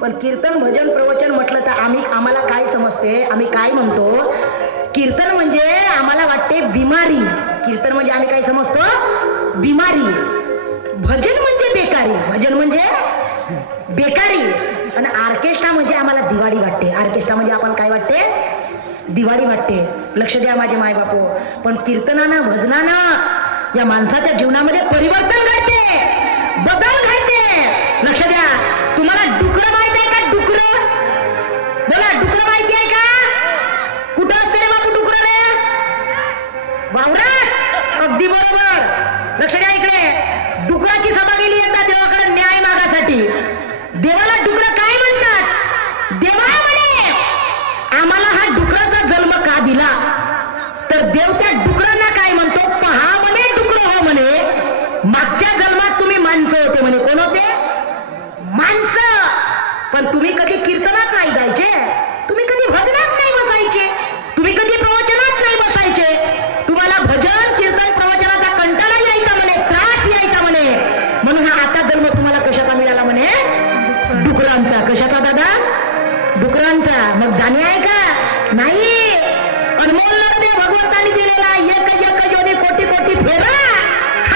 पण कीर्तन भजन प्रवचन म्हटलं तर आम्हाला काय समजते, आम्ही काय म्हणतो, कीर्तन म्हणजे आम्हाला वाटते बिमारी. कीर्तन म्हणजे आम्ही काय समजतो, बिमारी. भजन म्हणजे बेकारी, भजन म्हणजे बेकारी. आणि ऑर्केस्ट्रा म्हणजे आम्हाला दिवाळी वाटते. ऑर्केस्ट्रा म्हणजे आपण काय वाटते, दिवाळी वाटते. लक्ष द्या माझे मायबापो. पण कीर्तनानं भजनानं या माणसाच्या जीवनामध्ये परिवर्तन घडते, बदल घडते. लक्ष द्या. तुम्हाला डुकर माहिती आहे का, डुकर? बोला, डुकर माहिती आहे का? कुठं असते रे बापू डुकर रे? वावरात. अगदी बरोबर. लक्ष द्या इकडे. डुकराची सभा गेली एकदा देवाकडे न्याय मागासाठी. देवाला डुकर काय म्हणतात? देवा म्हणे आम्हाला हा डुकराचा जन्म का दिला? तर देव त्या डुकरांना काय म्हणतो, पहा म्हणे डुकर हो म्हणे, मागच्या जन्मात तुम्ही माणसं होते म्हणे. कोण होते? माणसं. पण तुम्ही कधी कीर्तनात नाही जायचे, तुम्ही कधी भजनात नाही बसायचे, तुम्ही कधी प्रवचनात नाही बसायचे. तुम्हाला भजन कीर्तन प्रवचनाचा कंटाळा यायचा म्हणे, त्रास यायचा म्हणे. म्हणून हा आता जन्म तुम्हाला कशाचा मिळाला म्हणे, डुकरांचा. कशाचा दादा? डुकरांचा. मग जाणे आहे का? नाही. अनमोल नसते भगवंतांनी दिलेला एक एक योनी कोटी कोटी फेरा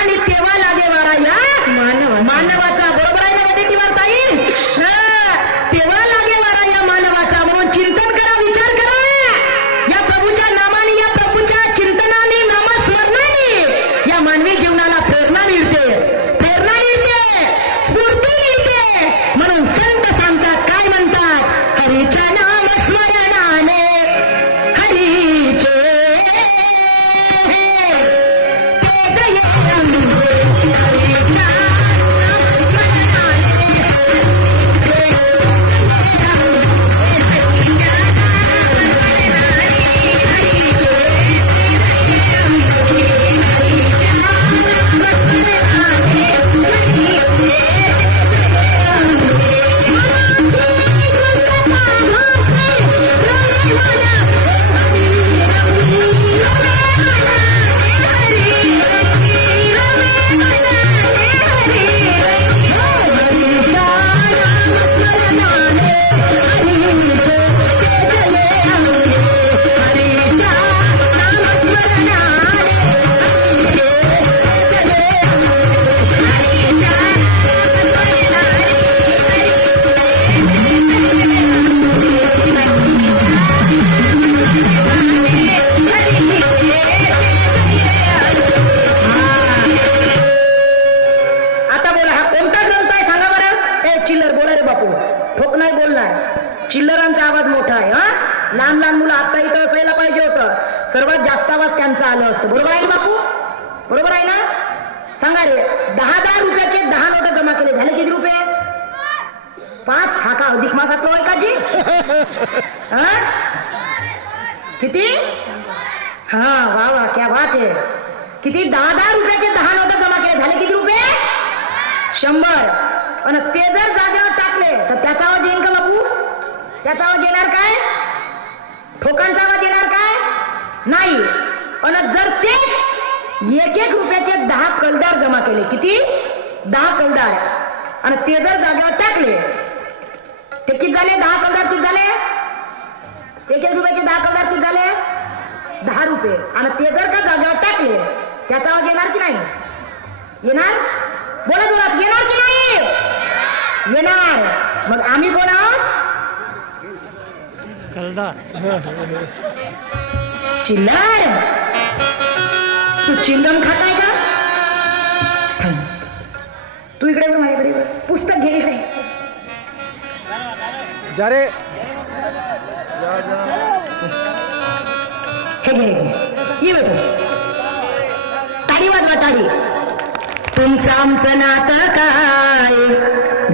आणि तेव्हा लागे वारा या मानवाचा. बरोबर आहे ना गदिती वार्ता येईल? तेव्हा लागे वारा या मानवाचा. म्हणून चिंतन करा, विचार करा. या प्रभूच्या नामाने, या प्रभूच्या चिंतनाने, नामस्मरणाने या मानवी जीवनाला प्रेरणा मिळते, प्रेरणा मिळते, स्फूर्ती मिळते. म्हणून संत सांगतात, काय म्हणतात, हरीच्या नाम स्मरणाने हरीचे चिल्लरांचा आवाज मोठा आहे. हा, लहान लहान मुलं आता इथं असायला पाहिजे होतं. सर्वात जास्त आवाज त्यांचा आलं असतं. बरोबर आहे ना बापू? बरोबर आहे ना? सांगा रे. 10-10 रुपयाचे 10 नोट जमा केले, झाले किती रुपये? 5. हा का अधिक मासात आहे का जी? हा किती? हा वा वा, क्या बात आहे. किती? 10-10 रुपयाचे 10 नोट जमा केले, झाले किती रुपये? 100. आणि ते जर जागेवर टाकले तर त्याचा आवाज येईल का बापू? त्याचा आवाज येणार काय? ठोकांचा आवाज येणार काय? नाही. आणि जर तेच 1-1 रुपयाचे 10 कलदार जमा केले, किती? 10 कलदार, आणि ते जर जागेवर टाकले, ते किती झाले? 10 कलदार किती झाले? 1-1 रुपयाचे 10 कलदार किती झाले? 10 रुपये. आणि ते जर का जागेवर टाकले, त्याचा आवाज येणार की नाही? येणार? बोला जोरात, येणार की नाही? येणार. मग आम्ही कोण आहोत? कलदार. चिल्लर. तू चिंगम खाताय का? तू इकडे माझ्याकडे पुस्तक घे इकडे. जा रे. हे घे, ये बेटा. टाळी वाजवा, टाळी. तुमचं आमचं नातं काय,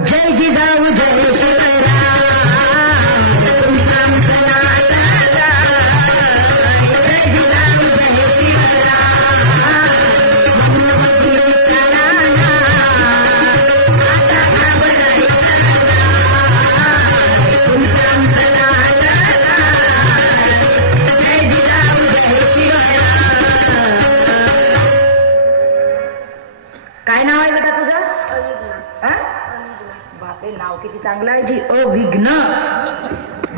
जय जिजाऊ जय शिवराय. तुमचं आमचं नातं काय, जय जिजाऊ जय शिवराय. काय नाव आहे बेटा तुझं? बापरे, नाव किती चांगला आहे जी अविघ्न.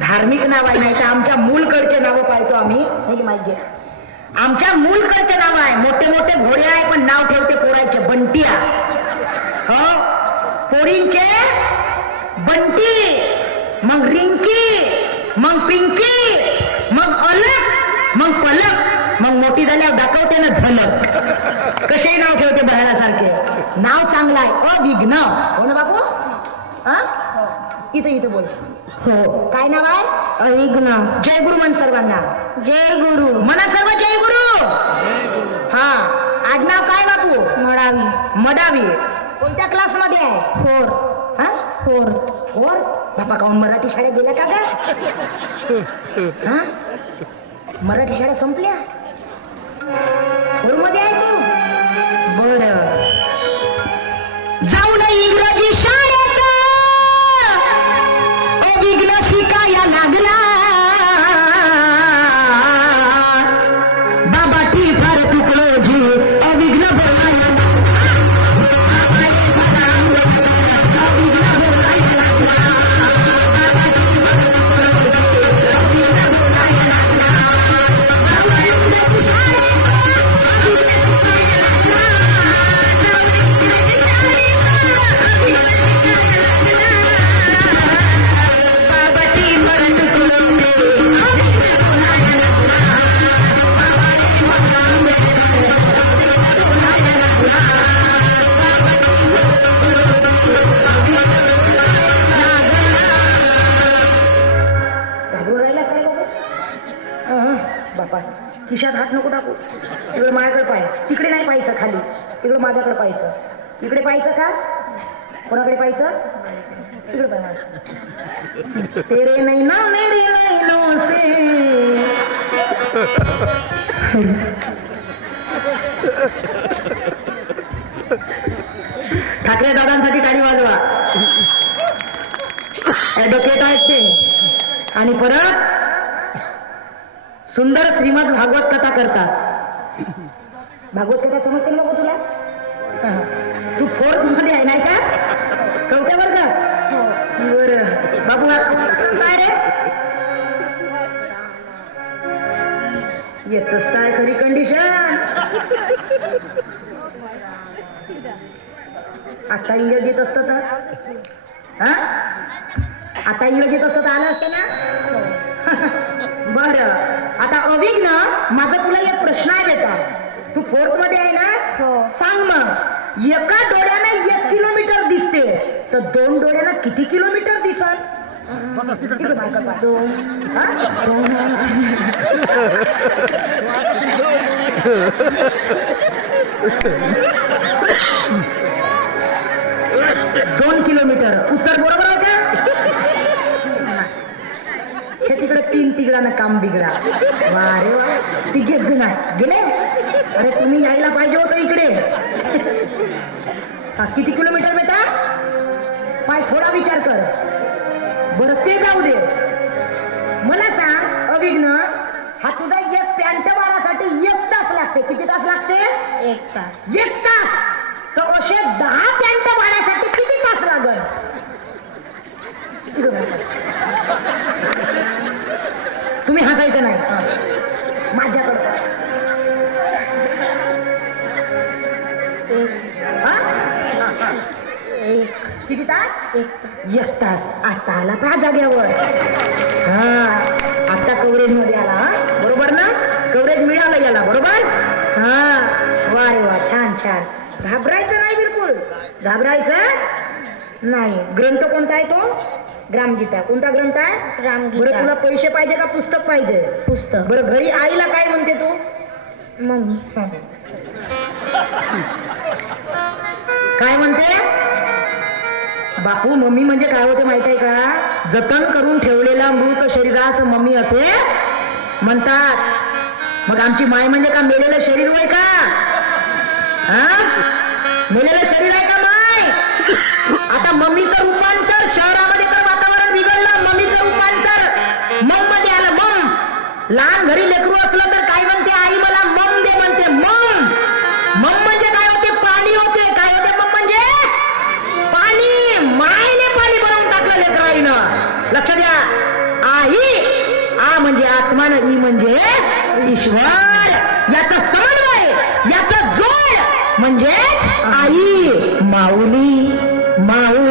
धार्मिक नाव आहे, नाही तर आमच्या मूलकडचे नावं पाहतो आम्ही. हे माहिती आहे, आमच्या मूलकडचे नाव आहे. मोठे मोठे घोडे आहे पण नाव ठेवते पोरायचे बंटिया. हो, पोरींचे बंटी, मग रिंकी, मग पिंकी, मग अलक, मग पलक, मग मोठी झाल्यावर दाखवते ना झलक. कसे नाव ठेवते बहारासारखे. नाव चांगलं आहे अविघ्न. हो ना बापू? हा, इथं इथं बोल. हो, काय नाव आहे? अविघ्न. जय गुरु म्हण सर्वांना. जय गुरु म्हणा सर्व. जय गुरु. हा, आडनाव काय बापू? मडावी. मडावी. कोणत्या क्लास मध्ये आहे? फोर्थ. हा, फोर्थ. फोर्थ. बापा काऊन मराठी शाळेत गेल्या का ग? हा, मराठी शाळा संपल्या? फोर मध्ये आहे तू? बर, जाऊ ना इंग्रजी शाळेत अविघ्न शिकाया लागला. बाबा ती फार तुकलो जी अविघ्न बोलायला. खिशात हात नको टाकू. इकडे माझ्याकडे पाय. तिकडे नाही पाहायचं खाली, इकडे माझ्याकडे पाहायचं. इकडे पाहायचं का? कोणाकडे पाहायचं? तिकडे पाहायचं. तेरे नाही ना मेरे नैनो से. ठाकरे दादांसाठी टाळी वाजवा. ऍडव्होकेट आहेत ते आणि परत सुंदर श्रीमद भागवत कथा करतात. भागवत कथा समजते ना तुला? तू फोर्थ मध्ये आहे नाही का? चौथ्या वर्गात? बर बाबू काय रे येतच काय खरी कंडिशन. आता इंग्रजीत असत तर, हा आता इंग्रजीत असत तर आलं असतं ना. बर, आता अविघ्न माझा तुला एक प्रश्न आहे बेटा. तू फोर्थ मध्ये आहे ना? सांग मग, एका डोळ्यानं 1 किलोमीटर दिसते तर 2 डोळ्यानं किती किलोमीटर दिसल? 2 किलोमीटर. उत्तर बरोबर आहे का? हे तिकडे 3 तिघडानं काम बिघडा. वा रे वा, तिघेच जण गेले. अरे तुम्ही यायला पाहिजे होतं इकडे. किती किलोमीटर बेटा? पाय थोडा विचार कर. बरं ते जाऊ दे, मला सांग अविघ्न, हा तुझा एक पॅन्ट मारासाठी 1 तास लागते. किती तास लागते? 1 तास. 1 तास. तर असे 10 पॅन्ट मारासाठी किती तास लागल? तुम्ही हसायचं नाही माझ्याकडे. किती तास? 1 तास. आता आला पहा जाग्यावर. हा, आता कव्हरेज मध्ये आला. बरोबर ना? कव्हरेज मिळालं याला. बरोबर. हा, वा रे वा, छान छान. घाबरायचं नाही, बिलकुल घाबरायचं नाही. ग्रंथ कोणता आहे तो? ग्रामगीता. कोणता ग्रंथ आहे? ग्रामगीता. बरं, तुला पैसे पाहिजे का पुस्तक पाहिजे? पुस्तक. बरं, घरी आईला काय म्हणते तू? मम्मी. काय म्हणते बापू? मम्मी म्हणजे काय होते माहित आहे का? जतन करून ठेवलेला मृत शरीरास मम्मी असे म्हणतात. मग आमची माय म्हणजे का मेलेलं शरीर होय का? मेलेलं शरीर आहे का माय? आता मम्मीचं रूपांतर शहरामध्ये तर वातावरण बिघडलं. मम्मीचं रूपांतर मम मध्ये आलं. मम. लहान घरी लेकरू असलं तर काय म्हणते आई? मला मम दे म्हणते. मम. मम म्हणजे काय होते? पाणी होते. काय होते मम म्हणजे? पाणी. मायने पाणी बनवून टाकलं लक्ष द्या. आई, आ म्हणजे आत्मा न ई म्हणजे ईश्वर. याचा समन्वय, याचा जोड म्हणजे आई. माऊली, माऊली